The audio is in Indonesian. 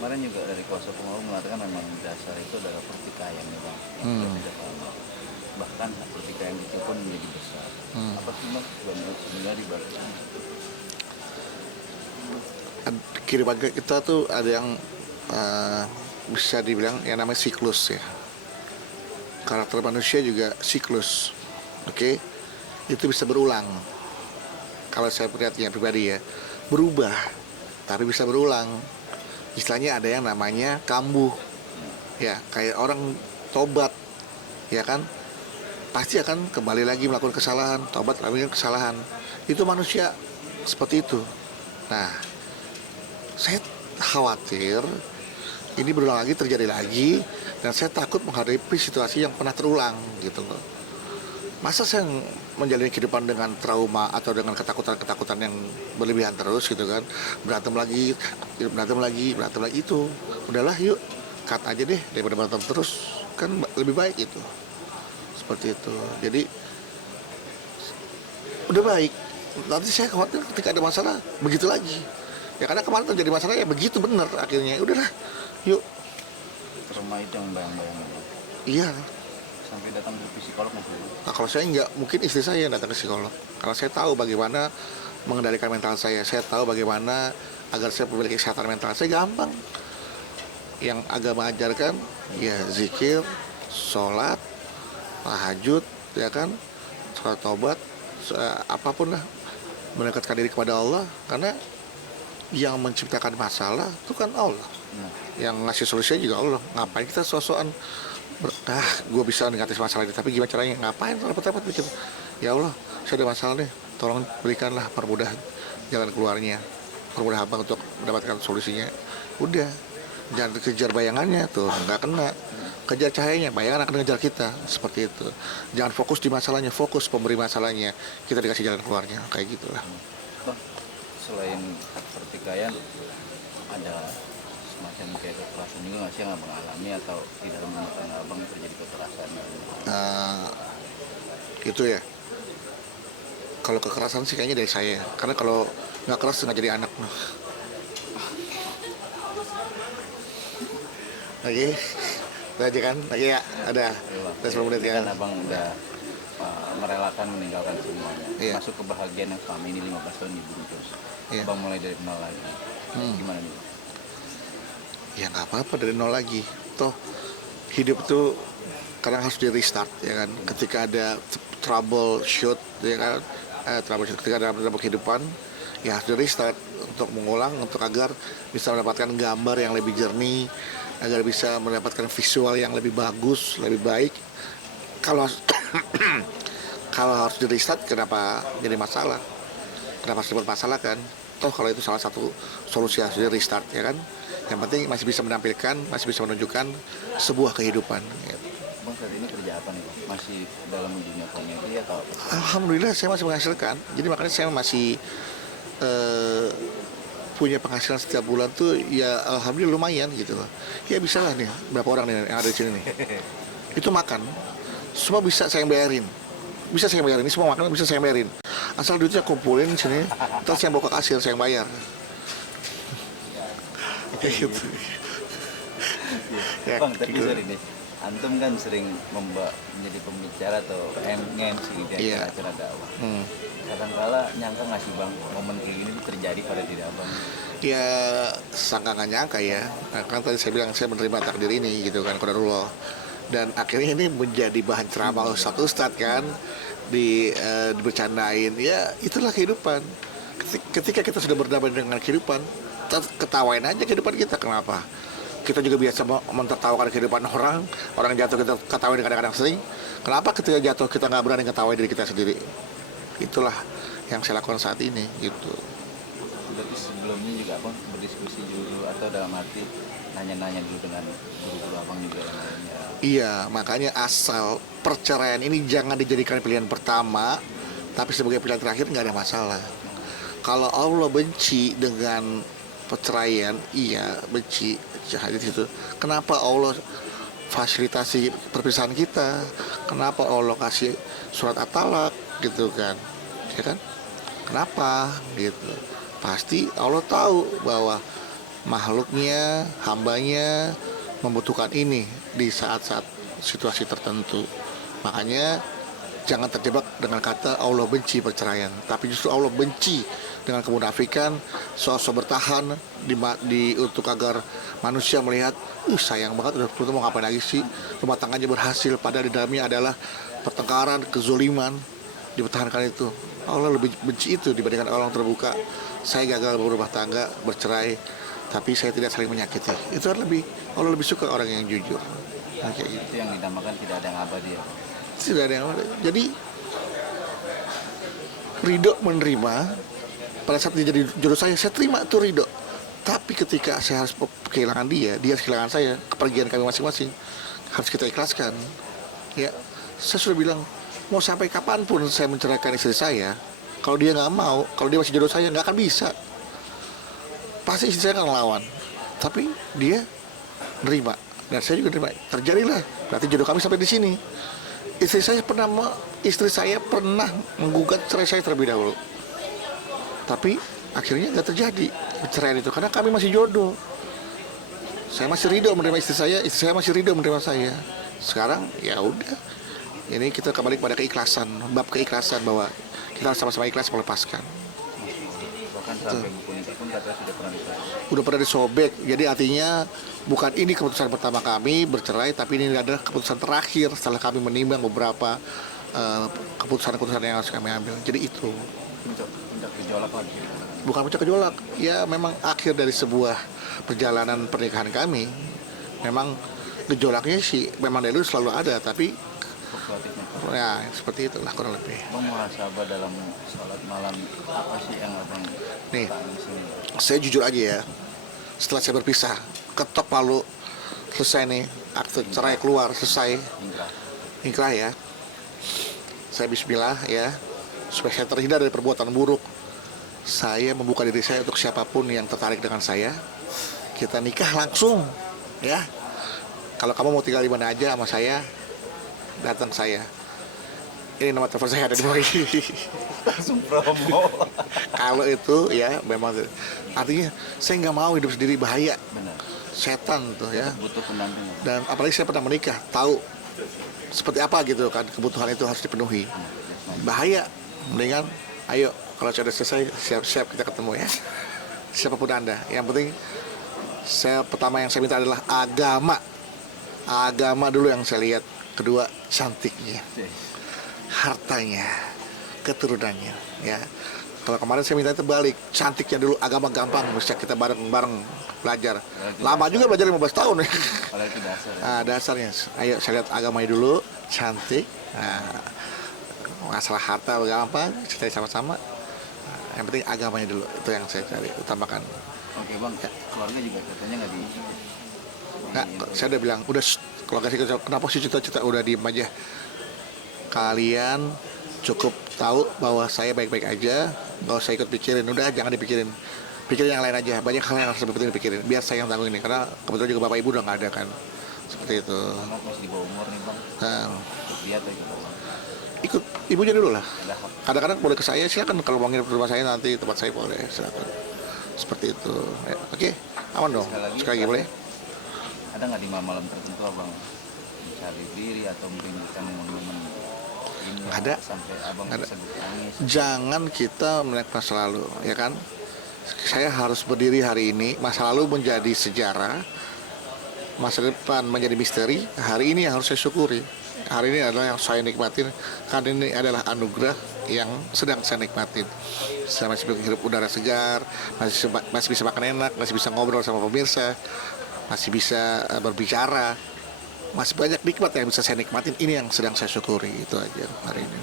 Kemarin juga dari kuasa hukum mengatakan memang dasar itu adalah pertikaian ya bang, yang sudah tidak lama. Bahkan pertikaian kecil pun menjadi besar. Apa sih bang sebenarnya di balik ini? Kehidupan kita tuh ada yang bisa dibilang yang namanya siklus ya. Karakter manusia juga siklus, oke? Itu bisa berulang. Kalau saya perhatian pribadi ya, berubah, tapi bisa berulang. Istilahnya ada yang namanya kambuh, ya kayak orang tobat, ya kan? Pasti akan kembali lagi melakukan kesalahan, tobat lagi kesalahan. Itu manusia seperti itu. Nah, saya khawatir ini berulang lagi, terjadi lagi, dan saya takut menghadapi situasi yang pernah terulang gitu loh. Masa saya menjalani kehidupan dengan trauma atau dengan ketakutan-ketakutan yang berlebihan terus gitu kan, berantem lagi, itu udahlah yuk cut aja deh daripada berantem terus, kan lebih baik itu seperti itu. Jadi udah baik, nanti saya khawatir ketika ada masalah begitu lagi ya, karena kemarin terjadi masalah ya begitu bener, akhirnya udahlah yuk. Trauma itu yang bayang-bayang bang. Iya. Sampai datang ke psikolog maupun. Nah, kalau saya nggak, mungkin istri saya yang datang ke psikolog. Karena saya tahu bagaimana mengendalikan mental saya tahu bagaimana agar saya memiliki kesehatan mental. Saya gampang. Yang agama ajarkan, ya zikir, sholat, tahajud, ya kan, sholat taubat, apapun lah, mendekatkan diri kepada Allah. Karena yang menciptakan masalah itu kan Allah. Yang ngasih solusinya juga Allah. Ngapain kita sosokan gue bisa mengatasi masalah ini, tapi gimana caranya, ngapain repot-repot bikin. Ya Allah, saya ada masalah nih, tolong berikanlah permudah jalan keluarnya, permudah hamba untuk mendapatkan solusinya. Udah, jangan kejar bayangannya tuh, nggak kena. Kejar cahayanya, bayangan akan ngejar kita, seperti itu. Jangan fokus di masalahnya, fokus pemberi masalahnya, kita dikasih jalan keluarnya, kayak gitulah. Selain pertikaian ada semacam kayak kekerasan juga nggak sih yang abang alami, atau di dalam rumah tangga abang terjadi kekerasan? Gitu ya. Kalau kekerasan sih kayaknya dari saya, karena kalau nggak keras nggak jadi anak. Oke, udah aja kan? Lagi ya, ada 10 menit ya. Kan abang udah merelakan meninggalkan semuanya, Iya. masuk ke bahagian yang selama ini 15 tahun dibungkus. Iya. Abang mulai dari nol lagi. Gimana nih? Ya nggak apa-apa, dari nol lagi. Toh hidup tuh kadang harus di restart ya kan. Ketika ada troubleshoot ya kan, ketika ada trouble kehidupan, ya harus di restart untuk mengulang, untuk agar bisa mendapatkan gambar yang lebih jernih, agar bisa mendapatkan visual yang lebih bagus, lebih baik. Kalau kalau harus di restart, kenapa jadi masalah? Kenapa harus masalah kan? Toh kalau itu salah satu solusi harus di restart ya kan. Yang penting masih bisa menampilkan, masih bisa menunjukkan sebuah kehidupan. Bang saat ini kerja apa nih bang? Masih dalam dunia komedi atau apa? Alhamdulillah saya masih menghasilkan. Jadi makanya saya masih punya penghasilan setiap bulan tuh ya alhamdulillah lumayan gitu loh. Ya bisa lah nih, berapa orang nih yang ada di sini nih. Itu makan, semua bisa saya bayarin. Bisa saya bayarin, ini semua makanan bisa saya bayarin. Asal duitnya kumpulin sini, terus saya bawa ke kasir, saya yang bayar. Kayak gitu. Ya, Bang, tapi gitu. sorry nih, antum kan sering menjadi pembicara atau MC gitu ya, Iya. acara dakwah. Kadang-kala nyangka nggak sih bang, momen kayak gini tuh terjadi pada diri abang? Ya sangka nggak nyangka ya. Nah, kan tadi saya bilang saya menerima takdir ini gitu kan, qadarullah. Dan akhirnya ini menjadi bahan ceramah ustadz kan, dibercandain. Ya itulah kehidupan. Ketika kita sudah berdamai dengan kehidupan, kita ketawain aja kehidupan kita. Kenapa? Kita juga biasa mentertawakan kehidupan orang. Orang jatuh kita ketawain kadang-kadang sering. Kenapa ketika jatuh kita nggak berani ketawain diri kita sendiri? Itulah yang saya lakukan saat ini gitu. Berarti sebelumnya juga abang berdiskusi dulu atau dalam arti nanya-nanya dulu dengan guru-guru abang juga yang lainnya? Iya, makanya asal perceraian ini jangan dijadikan pilihan pertama, tapi sebagai pilihan terakhir nggak ada masalah. Kalau Allah benci dengan perceraian, iya benci hadis itu. Kenapa Allah fasilitasi perpisahan kita? Kenapa Allah kasih surat at-talaq gitu kan? Ya kan? Kenapa gitu? Pasti Allah tahu bahwa makhluknya, hambanya membutuhkan ini di saat-saat situasi tertentu. Makanya jangan terjebak dengan kata Allah benci perceraian, tapi justru Allah benci dengan kemunafikan, sosok bertahan untuk agar manusia melihat, sayang banget udah putus mau ngapain lagi sih, rumah tangganya berhasil, padahal di dalamnya adalah pertengkaran, kezoliman, dipertahankan itu. Allah lebih benci itu dibandingkan orang terbuka. Saya gagal berumah tangga, bercerai, tapi saya tidak saling menyakiti. Itu kan Allah lebih suka orang yang jujur. Kayak gitu. Itu yang dinamakan tidak ada yang abadi ya. Tidak ada yang ada. Jadi ridho menerima pada saat dia jadi jodoh saya terima tuh ridho. Tapi ketika saya harus kehilangan dia harus kehilangan saya, kepergian kami masing-masing harus kita ikhlaskan. Ya, saya sudah bilang mau sampai kapanpun saya menceraikan istri saya, kalau dia nggak mau, kalau dia masih jodoh saya nggak akan bisa. Pasti istri saya akan lawan. Tapi dia nerima dan saya juga nerima. Terjadilah. Berarti jodoh kami sampai di sini. Istri saya pernah menggugat cerai saya terlebih dahulu. Tapi akhirnya nggak terjadi perceraian itu karena kami masih jodoh. Saya masih ridho menerima istri saya masih ridho menerima saya. Sekarang ya udah. Ini kita kembali pada keikhlasan, bab keikhlasan bahwa kita sama-sama ikhlas melepaskan. Bahkan sampai buku nikah pun katanya sudah pernah disobek. Udah pernah disobek, jadi artinya bukan ini keputusan pertama kami bercerai, tapi ini adalah keputusan terakhir setelah kami menimbang beberapa keputusan-keputusan yang harus kami ambil. Jadi itu Puncak gejolak lagi. bukan puncak gejolak, ya memang akhir dari sebuah perjalanan pernikahan kami. Memang gejolaknya sih memang dari dulu selalu ada, tapi Fluktuatifnya. ya seperti itulah kurang lebih. Bang, muhasabah dalam sholat malam apa sih yang abang Nih, sini? saya jujur aja ya, setelah saya berpisah, ketok palu, selesai nih, akte cerai keluar, selesai, Inkrah. inkrah ya. Saya bismillah ya, supaya saya terhindar dari perbuatan buruk. Saya membuka diri saya untuk siapapun yang tertarik dengan saya. Kita nikah langsung, ya. Kalau kamu mau tinggal di mana aja sama saya, datang saya. Ini nomor telepon saya ada di bawah ini. Langsung promo. Kalau itu ya memang artinya saya nggak mau hidup sendiri, bahaya, Benar. setan tuh ya. Butuh pendampingan. Dan apalagi saya pernah menikah, tahu seperti apa gitu kan, kebutuhan itu harus dipenuhi. Bahaya, mendingan ayo kalau sudah selesai siap-siap kita ketemu ya. Siapapun Anda, yang penting pertama yang saya minta adalah agama dulu yang saya lihat, kedua cantiknya, hartanya, keturunannya ya. Kalau kemarin saya minta itu balik, cantiknya dulu, agama gampang, bisa kita bareng-bareng belajar. Lama juga belajar 15 tahun ya. Kalau itu dasar. Dasarnya, ayo saya lihat agamanya dulu, cantik. Masalah harta gampang, kita sama-sama. Yang penting agamanya dulu, itu yang saya cari, utamakan. Oke bang, keluarga juga katanya nggak di. Nggak, saya udah bilang, udah keluarga saya, kenapa sih cita-cita, udah diem aja. Kalian cukup tahu bahwa saya baik-baik aja, nggak usah ikut pikirin, udah jangan dipikirin. Pikirin yang lain aja, banyak hal yang harus lebih penting dipikirin. Biar saya yang tanggung ini, karena kebetulan juga bapak ibu udah nggak ada kan. Seperti itu. Kamu masih di bawah umur nih bang. Nah, Lihat aja bang. ikut ibunya dulu lah. Ada hak. Kadang-kadang boleh ke saya, silakan kalau mau nginep di rumah saya nanti, tempat saya boleh, silakan. Seperti itu. Ya, oke, aman dong. Sekali lagi boleh. Ada nggak di malam tertentu abang mencari diri atau merindukan momen-momen ini Nggak ada. sampai abang Nggak ada. bisa bertangis? Jangan kita melihat masa lalu, ya kan? Saya harus berdiri hari ini, masa lalu menjadi sejarah, masa depan menjadi misteri, hari ini yang harus saya syukuri. Hari ini adalah yang saya nikmatin, karena ini adalah anugerah yang sedang saya nikmatin. Saya masih menghirup udara segar, masih bisa makan enak, masih bisa ngobrol sama pemirsa, masih bisa berbicara, masih banyak nikmat yang bisa saya nikmatin. Ini yang sedang saya syukuri, itu aja hari ini.